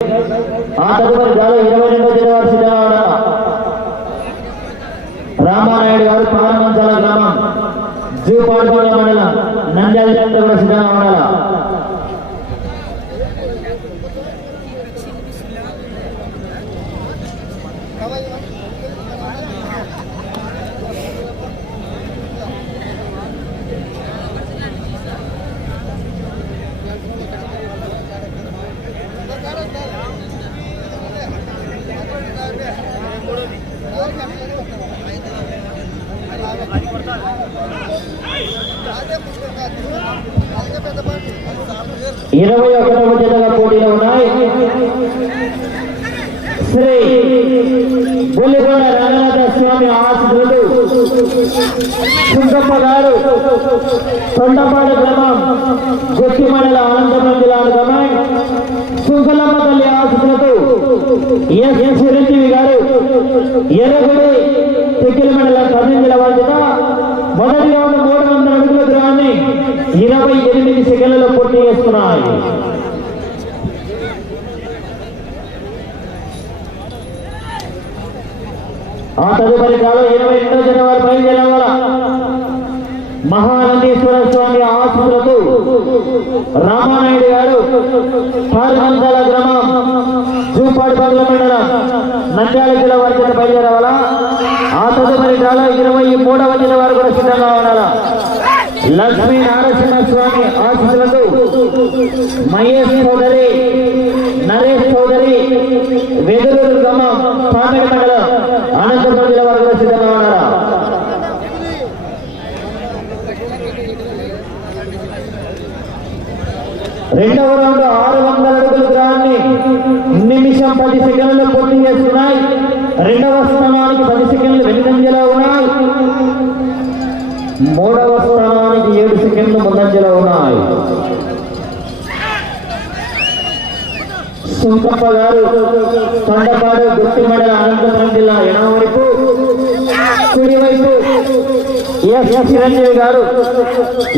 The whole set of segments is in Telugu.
ఆ తదుపరి గాలి ఇరవై రెండో జనవరి రామానాయుడు గారు పాలమంచాల గ్రామం జూపాడుకోట మండలం నంద్యాల కూడా సిద్ధంగా ఉండాలి ఇరవై ఒకటవ జతగా పోటీలో ఉన్నాయి. శ్రీ బుల్లిగొండ రంగనాథ స్వామి ఆశీస్సులు కుంకప్ప గారు తొండపాడు గ్రామం గొట్టి మండల అనంతపురం జిల్లా గ్రామం సుంకలమ్మ తల్లి ఆశీస్సులతో ఎస్. చిరంజీవి గారు ఎర్రగుడి తెక్కిల మండలం కర్నూలు జిల్లా బాధ్యత మొదటి రౌండ్ మూడు వందల అడుగుల దూరాన్ని ఇరవై ఎనిమిది సెకండ్లలో పూర్తి చేసుకున్నాయి ఆ తదుపరి కాలం ఇరవై రెండో జనవరి బయలుదేరాల మహానందీశ్వర స్వామి ఆశీస్సులతో రామానాయుడు గారు పారిమంతాల గ్రామం చూపాడు పనుల మండలం నంద్యాల జిల్లా వారి చేత బయలుదేరావాలా? ఆ తదుపరి కాలం ఇరవై మూడవ జిల్లా వారు కూడా సిద్ధంగా ఉండాలా? లక్ష్మీ నారసింహ స్వామి ఆశీస్సులతో మహేష్ చౌదరి నరేష్ చౌదరి వెదురు గ్రామం పామిడి మండలం అనంతపురం జిల్లా వారు కూడా సిద్ధంగా ఉన్నారా రెండవ రౌండ్ ఆరు వందల అడుగుల దూరాన్ని నిమిషం పది సెకండ్లు పూర్తి చేస్తున్నాయి రెండవ స్థానానికి పది సెకండ్లు వెనుకంజలో ఉన్నాయి మూడవ స్థానానికి ఏడు ముందంజలో ఉన్నాయి. సుంకప్ప గారు తండపాడు గుర్తి మండల అనంతపురం జిల్లా ఎడమ వైపు కుడివైపు ఎస్ చిరంజీవి గారు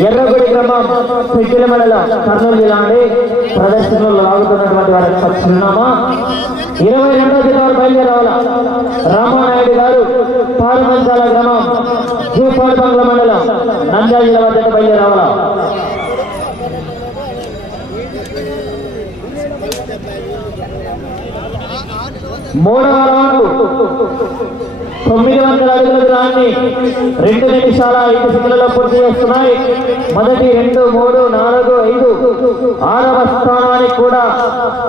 ఎర్రగుడి గ్రామం పెద్దిల మండల కర్నూలు జిల్లా అండి. ప్రదర్శనలో లాగుతున్నటువంటి వారి చిరునామా. ఇరవై రెండో జిల్లా బయలుదేరవాల రామానాయుడు గారు పారుమంచాల గ్రామం జూపాడు బంగ్ల మండలం నంద్యాల జిల్లా వద్ద బయలుదేరావాల మూడవ రౌండ్ తొమ్మిది వందల అడుగుల దూరాన్ని రెండు నిమిషాల ఐదు సెకండ్లలో పూర్తి చేస్తున్నాయి. మొదటి రెండు మూడు నాలుగు ఐదు. ఆరవ స్థానానికి కూడా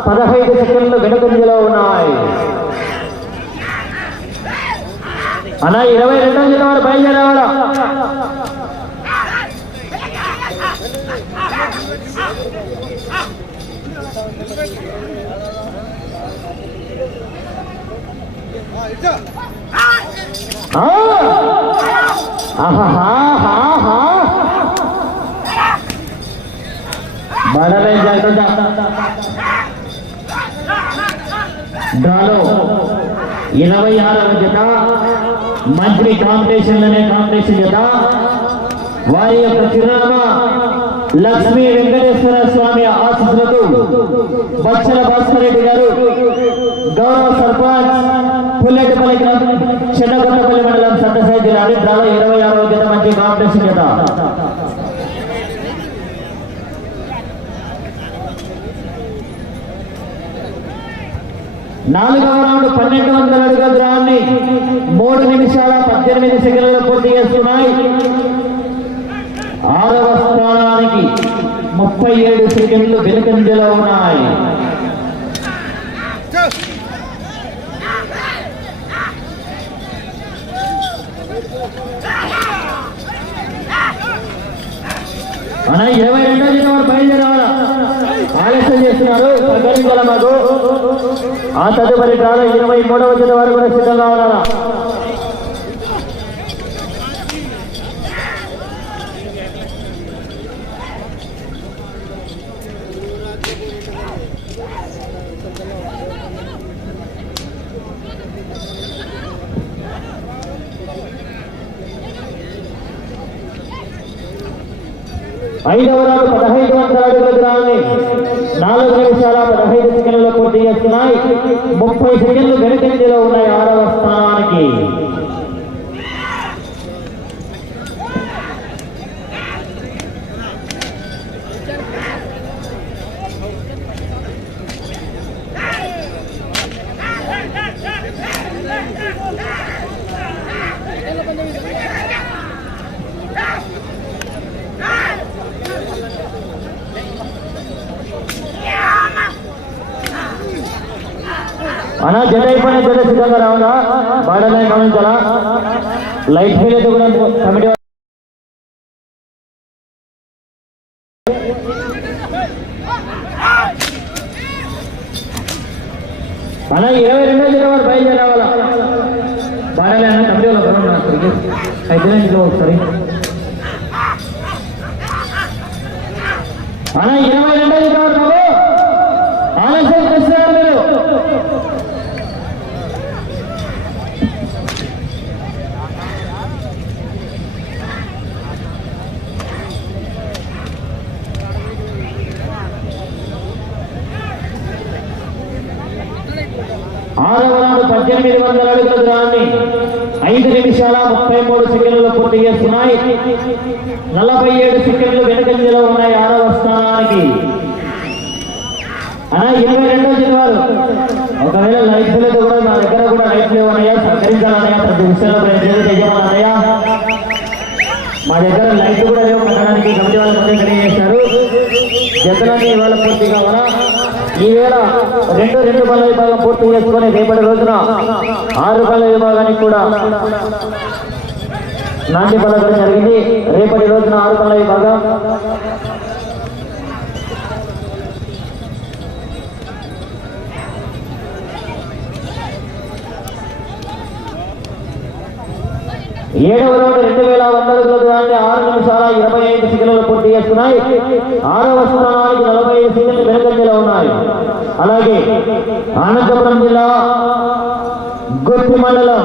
పదహైదు సెకండ్లు వెనుకంజలో ఉన్నాయి. అలా ఇరవై రెండవ జిల్లా వారు బయలుదేరేవాడా ఆ! ఆహాహాహాహా! డ్రాలో ఇరవై ఆరవ జత మంత్రి కాంపిటీషన్ అనే కాంపిటీషన్ జత వారి యొక్క చిరునామా లక్ష్మీ వెంకటేశ్వర స్వామి ఆశీస్సులతో బచ్చల భాస్కర్ రెడ్డి గారు గౌరవ సర్పంచ్ పుల్లెటిపల్లి గ్రామం చిన్నగొట్టపల్లి మండలం సత్యసాయి జిల్లా ద్రవ ఇరవై ఆరో జత మంచి కాంపిటీషన్ జత నాలుగవ రౌండ్ పన్నెండు వందల అడుగుల దూరాన్ని మూడు నిమిషాల పద్దెనిమిది సెకండ్లలో పూర్తి చేస్తున్నాయి. ఆరవ స్థానానికి ముప్పై ఏడు సెకండ్లు వెనుకంజలో ఉన్నాయి. అన్న ఇరవై రెండో జనవరి బయలుదేరావాలా ఆలస్యం చేస్తున్నారు. ప్రకటించాల మాకు. ఆ తదుపరి డ్రాలో ఇరవై మూడవ జనవరి కూడా సిద్ధంగా ఉండాలా ఐదవ రౌండ్ పదహైదు వందల అడుగుల దూరాన్ని నాలుగు నిమిషాల పదహైదు సెకండ్లలో పూర్తి పూర్తి చేస్తున్నాయి. ముప్పై సెకండ్లు వెనుకంజలో ఉన్నాయి ఆరవ స్థానానికి అనా జత అయిపోయిన జత సిద్ధంగా రావాలా? బాడలై గమనించాలా లైట్ ఫెయిల్ అయితే కూడా కమిటీ అలా ఇరవై రెండో జిల్లా వారు బయలుదేరావాలా రావాలా అన్న కమిటీ వాళ్ళ గ్రౌండ్ అయితే ఇంట్లో ఒకసారి. అలా ఇరవై రెండో జిల్లా వారు ఆలస్యం చేస్తున్నారు మీరు ఆరవ నాడు పద్దెనిమిది వందల అడుగుల దూరాన్ని ఐదు నిమిషాల ముప్పై మూడు సెకండ్లు పూర్తి చేస్తున్నాయి. నలభై ఏడు సెకండ్లు వెనుకంజలో ఉన్నాయి ఆరవ స్థానానికి. అలా ఇరవై రెండో జిల్లాలు ఒకవేళ లైఫ్ లేదు కూడా మా దగ్గర కూడా లైఫ్ లేవనయ్యా సహకరించాలన్నయ్యా ప్రతి విషయంలో ప్రయత్నం చేయాలన్నయ్యా మా దగ్గర లైట్ కూడా లేవు కట్టడానికి కమిటీ వాళ్ళు ముందే రెడీ చేశారు ఇవాళ పూర్తి కావాలా? ఈవేళ రెండు రెండు పనుల విభాగం పూర్తి చేసుకొని రేపటి రోజున ఆరు పనుల విభాగానికి కూడా నాంది పలకడం జరిగింది. రేపటి రోజున ఆరు పనుల విభాగం ఏడవ రౌండ్ రెండు వేల వంద అడుగుల దూరాన్ని ఆరు నిమిషాల ఇరవై ఐదు సెకండ్లు పూర్తి చేస్తున్నాయి. ఆరవ స్థానానికి నలభై ఐదు సెకండ్లు వెనుకంజలో ఉన్నాయి అలాగే అనంతపురం జిల్లా గుర్తి మండలం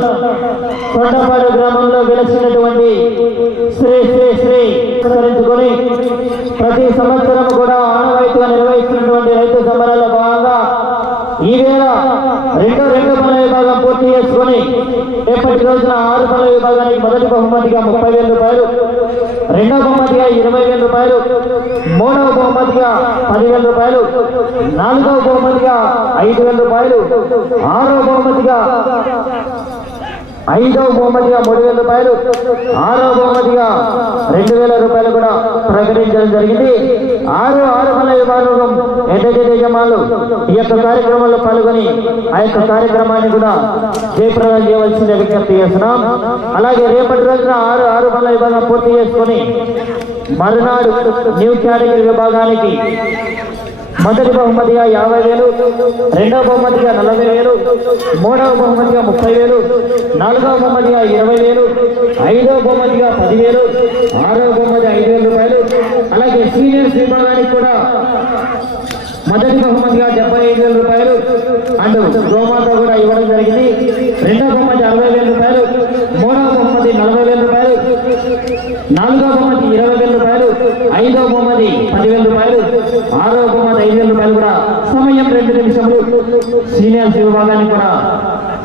కొండపాడు గ్రామంలో వెలసినటువంటి శ్రీ శ్రీ శ్రీ స్మరించుకొని ప్రతి సంవత్సరం కూడా ఆనవాయితీగా నిర్వహిస్తున్నటువంటి రైతు సంబరాల్లో భాగంగా ఈ వేళ రెండో రెండు పనుల విభాగం పూర్తి చేసుకొని రేపటి రోజున ఆరు పనుల విభాగానికి మొదటి బహుమతిగా ముప్పై వేల రూపాయలు రెండవ బహుమతిగా ఇరవై వేల రూపాయలు మూడవ బహుమతిగా పదివేల రూపాయలు నాలుగవ బహుమతిగా ఐదు వేల రూపాయలు ఆరవ బహుమతిగా ఐదవ బహుమతిగా మూడు వేల రూపాయలు ఆరవ బహుమతిగా రెండు వేల రూపాయలు కూడా ప్రకటించడం జరిగింది. ఆరు ఆరు వందల విభాగం ఎడ్డజ యజమానులు. ఈ యొక్క కార్యక్రమంలో పాల్గొని ఆ యొక్క కార్యక్రమాన్ని కూడా జయప్రదం చేయవలసిందే విజ్ఞప్తి చేస్తున్నాం. అలాగే రేపటి రోజున ఆరు ఆరు వందల విభాగం పూర్తి చేసుకొని మరునాడు న్యూ కేటగిరీ విభాగానికి మొదటి బహుమతిగా యాభై వేలు రెండవ బహుమతిగా నలభై వేలు మూడవ బహుమతిగా ముప్పై వేలు నాలుగవ బహుమతిగా ఇరవై వేలు ఐదవ బహుమతిగా పదివేలు ఆరవ బహుమతి ఐదు వేల రూపాయలు అలాగే సీనియర్స్ విభాగానికి కూడా మొదటి బహుమతిగా డెబ్బై ఐదు వేల రూపాయలు అండ్ రోమాతో కూడా ఇవ్వడం జరిగింది. రెండవ బహుమతి అరవై వేల రూపాయలు మూడవ బహుమతి నలభై వేల రూపాయలు నాలుగవ బహుమతి ఇరవై వేల రూపాయలు ఐదవ బహుమతి పదివేల రూపాయలు ఆరవ బహుమతి ఐదు వేల రూపాయలు కూడా సమయం రెండు నిమిషములు. సీనియర్స్ విభాగానికి కూడా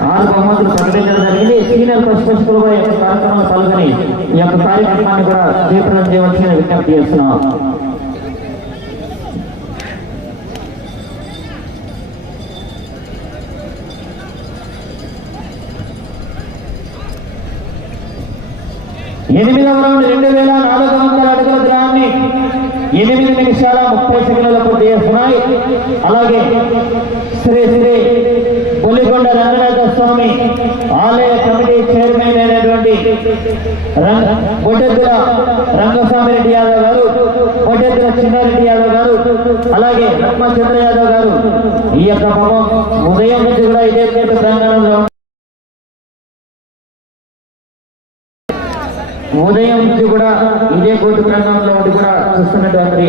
ఆరు బహుమతులు ప్రకటించడం జరిగింది సీనియర్ ఫస్ట్ ఫస్ట్ కూడా ఈ యొక్క కార్యక్రమంలో పాల్గొని ఈ యొక్క కార్యక్రమాన్ని కూడా జయప్రదం చేయవలసిన విజ్ఞప్తి చేస్తున్నాం. ఎనిమిదవ రౌండ్ రెండు వేల నాలుగు వందల అడుగుల గ్రామాన్ని ఎనిమిది నిమిషాల ముప్పై సెకండ్లకు పూర్తి చేస్తున్నాయి అలాగే శ్రీ శ్రీ రంగనాథ స్వామి ఆలయ కమిటీ చైర్మన్ అయినటువంటి రంగ బొడ్డెద్దుల రంగస్వామి రెడ్డి యాదవ్ గారు బొడ్డెద్దుల చిన్నారెడ్డి యాదవ్ గారు అలాగే రత్మచంద్ర యాదవ్ గారు. ఈ యొక్క పాపం ఉదయం నుంచి కూడా ఇదే పేరు ప్రాంగణంలో ఉదయం నుంచి కూడా ఇదే కోర్టు ప్రాంగణంలో ఉండి కూడా చూస్తున్నటువంటి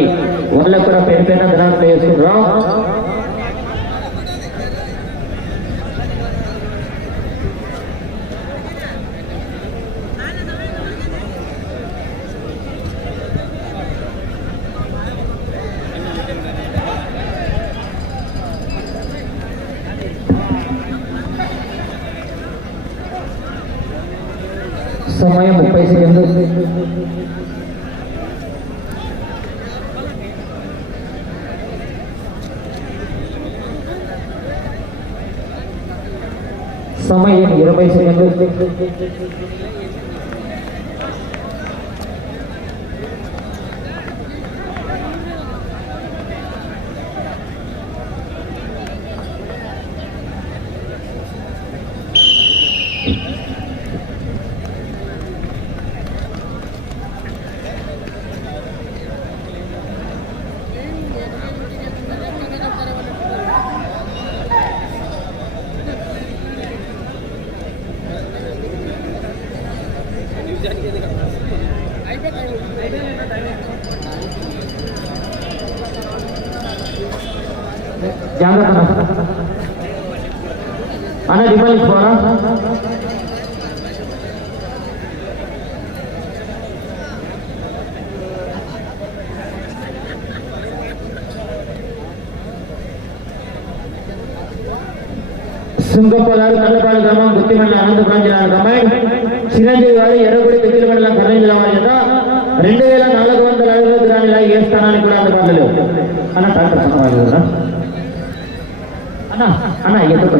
వాళ్ళకు కూడా పెద్ద పెద్ద ధనాలు వేసుకుంటాం సమయం ముప్పై సెకండ్లు సమయం ఇరవై సెకండ్లు జాగ్రత్త అన్న. అన్న డిమాండ్ ఇచ్చుకోరా సుంగప్పగారు కల్లపాడు గ్రామం గుత్తి మండలం అనంతపురం జిల్లా గ్రామం చిరంజీవి గారు ఎర్రగుడి పెద్దల మండలం కర్నూలు జిల్లా వారి యొక్క రెండు వేల నాలుగు వందల అరవై గ్రాముల ఏ స్థానానికి కూడా అందుబాటులో లేవు అన్న డాక్టర్ అన్న అన్న అన్న ఎక్కడ